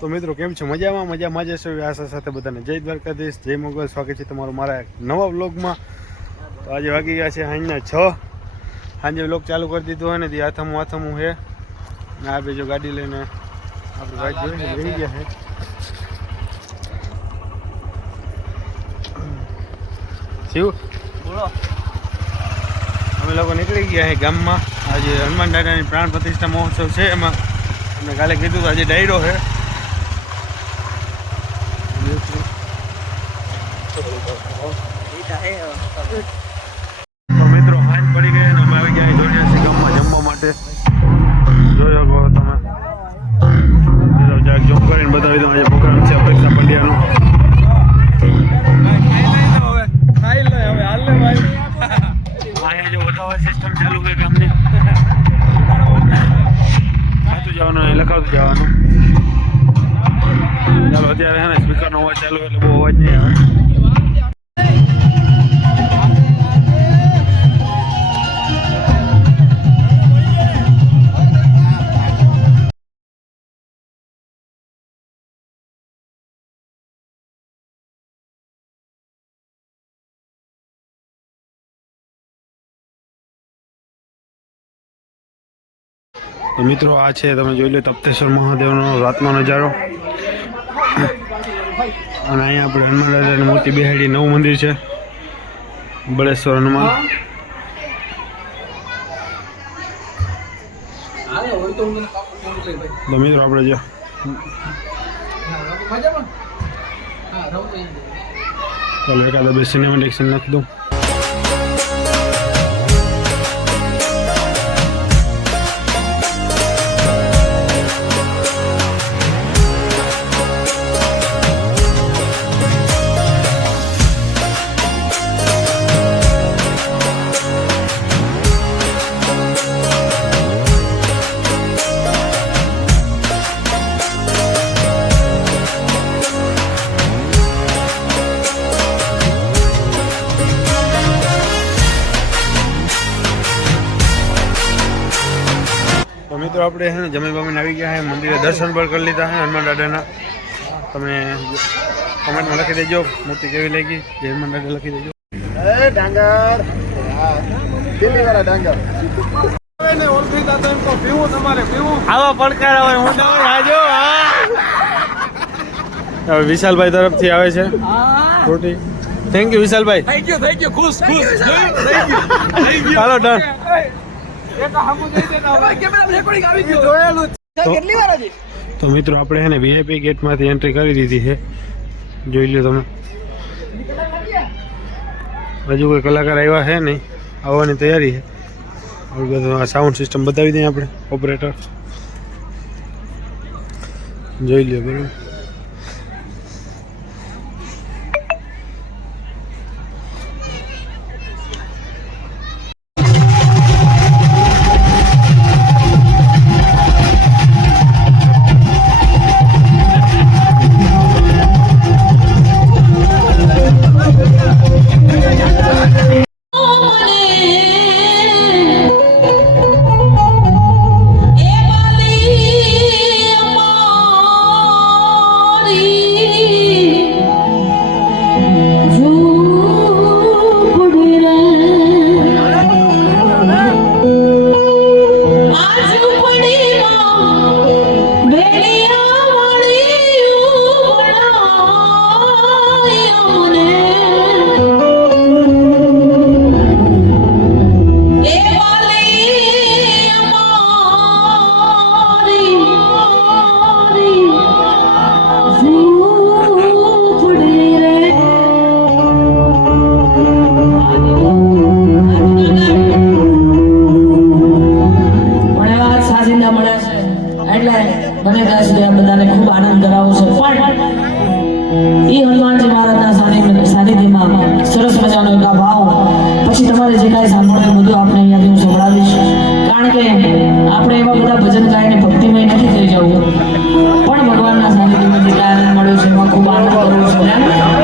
તો મિત્રો કેમ છો? મજામાં? મજામાં જ છો? આશા સાથે બધાને જય દ્વારકાધીશ જય મોગલ. સ્વાગત છે તમારું મારા નવા વ્લોગમાં. તો આજે વાગી ગયા છે સાંજના છ. સાંજે વ્લોગ ચાલુ કરી દીધો હોય ને તે હાથમું હાથમું છે ને આ બીજો ગાડી લઈને આપણે વાઈટ જોઈને બેસી ગયા છે શિવ બોલો. અમે લોકો નીકળી ગયા છે ગામમાં. આજે હનુમાન દાદાની પ્રાણ પ્રતિષ્ઠા મહોત્સવ છે એમાં. અમે કાલે કીધું તો આજે ડાયરો છે જમવા માટે. જોયો કરીને બતાવી દઉં આજે પ્રોગ્રામ છે અપેક્ષા સિસ્ટમ ચાલુ છે ગામની ખાતું જવાનું લખાવતું જવાનું. ચાલો, અત્યારે છે ને સ્પીકરનો અવાજ ચાલુ એટલે બહુ અવાજ નહીં આવે. તો મિત્રો આ છે તમે જોઈ લો તપ્તેશ્વર મહાદેવનો રાતનો નજારો. અને અહીંયા આપણે હનુમાન રાજાની મૂર્તિ બેહાડી નવું મંદિર છે. બળેશ્વર હનુમાન. તો મિત્રો આપણે જો ચાલો એકાદા બે સિનેમેટિક સીન નાખી દઉં. આપણે છે ને જમીન બમીન આવી ગયા છે મંદિરે દર્શન પણ કરી લીધા છે હનુમાન દાદાના. તમે કમેન્ટમાં લખી દેજો મૂર્તિ કેવી લાગી? જય હનુમાન દાદા લખી દેજો. ડાંગર. દિલ્હી વાળા ડાંગર આવા પડકાર આવે હું આજો વિશાલભાઈ તરફથી આવે છે. રોટી. થેન્ક યુ વિશાલભાઈ. થેન્ક યુ થેન્ક યુ ખુશ ખુશ. થેન્ક યુ હાલો ડન તો મિત્રો, આપણે છે ને વીઆઈપી ગેટમાંથી એન્ટ્રી કરી દીધી છે. જોઈ લો તમે. હજુ કોઈ કલાકાર આવ્યા છે નહીં. આવવાની તૈયારી છે. સાઉન્ડ સિસ્ટમ બતાવી દઈએ આપણે ઓપરેટર જોઈ લો બરાબર. આ બધાને ખૂબ આનંદ કરાવો છે. પણ એ હનુમાનજી મહારાજના સાનિધ્ય સાનિધ્યમાં સરસ મજાનો એક ભાવ પછી તમારે જે કાંઈ સાંભળવું બધું આપણે અહીંયાથી હું સંભળાવીશ. કારણ કે આપણે એવા બધા ભજન ગાઈને ભક્તિમય નથી થઈ જવું. પણ ભગવાનના સાનિધ્યમાં જે કાંઈ આનંદ મળ્યો છે, એમાં ખૂબ આનંદ કરવો છે.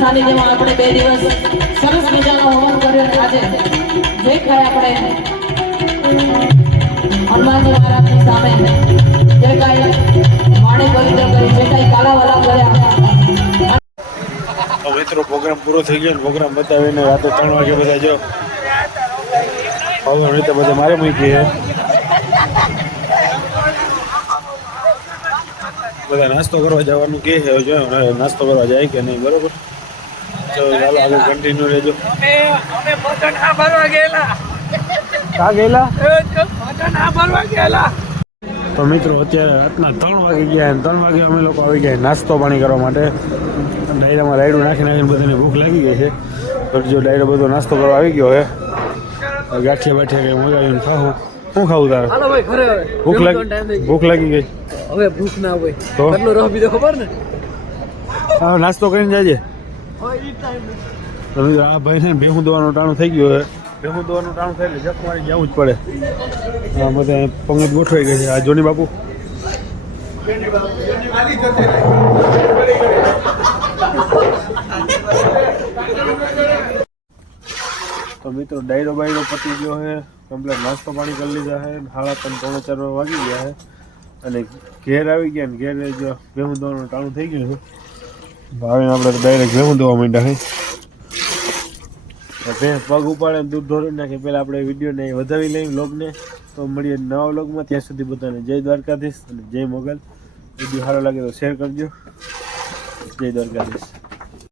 સાનિધ્યમાં આપણે બે દિવસ સરસ મજાનો હવન કર્યો અને આજે જે કાંઈ આપણે. હનુમાનજી મહારાજની સામે જે કાંઈ વાણી પવિત્ર કરી, જે કાંઈ કાલાવાલા કર્યા. મિત્રો પ્રોગ્રામ પૂરો થઈ ગયો પ્રોગ્રામ બતાવીને રાતે ત્રણ વાગે બધા જો હવે બધા મારે મૂકી છે. બધા નાસ્તો કરવા જવાનું કે છે જો નાસ્તો કરવા જાય કે નહીં બરોબર? તો ચાલો આગળ કન્ટિન્યુ રહેજો. અમે પતંગ આ ભરવા ગયેલા. કા ગયેલા? ભજન આ ભરવા ગયેલા. તો મિત્રો અત્યારે રાતના ત્રણ વાગી ગયા અને ત્રણ વાગે અમે લોકો આવી ગયા નાસ્તો પાણી કરવા માટે. ડાયરામાં રાયડું નાખી નાખીને બધાને ભૂખ લાગી ગઈ છે. તો જો ડાયરો બધો નાસ્તો કરવા આવી ગયો છે. હવે ગાંઠિયા બાઠિયા કંઈ મગાવીને ખાવું. શું ખાવું તારે? હાલો ભાઈ ઘરે હવે. ભૂખ લાગી ભૂખ લાગી ગઈ. હવે ભૂખ ના હોય. તો? કેટલો રહ બીજો ખબર ને? હા નાસ્તો કરીને જાજે. આ ભાઈ ને ભેહું દવાનું ટાણું થઈ ગયું છે ભેહું દોવાનું ટાણું થાય એટલે જખ મારી જવું જ પડે. આ બધા પંગત ગોઠવાઈ ગઈ છે. આ જોની બાપુ. તો મિત્રો, ડાયરો બાયરો પતી ગયો છે. કમ્પ્લેટ નાસ્તો પાણી કરી લીધા છે. સાડા ત્રણ, પોણા ચાર વાગી ગયા છે. અને ઘેર આવી ગયા ને, ઘેર જો ઘેહું ધોવાનું ટાણું થઈ ગયું છે. ભાવે આપણે ડાયરેક્ટ ઘેહું ધોવા માંડ્યા છે. ભેંસ પગ ઉપાડે દૂધ ઢોળી નાખે. પહેલાં આપણે વિડીયોને વધાવી લઈએ લોકને તો મળીએ નવા વ્લોગમાં ત્યાં સુધી બધાને જય દ્વારકાધીશ અને જય મોગલ. વીડિયો સારો લાગે તો શેર કરજો. જય દ્વારકાધીશ.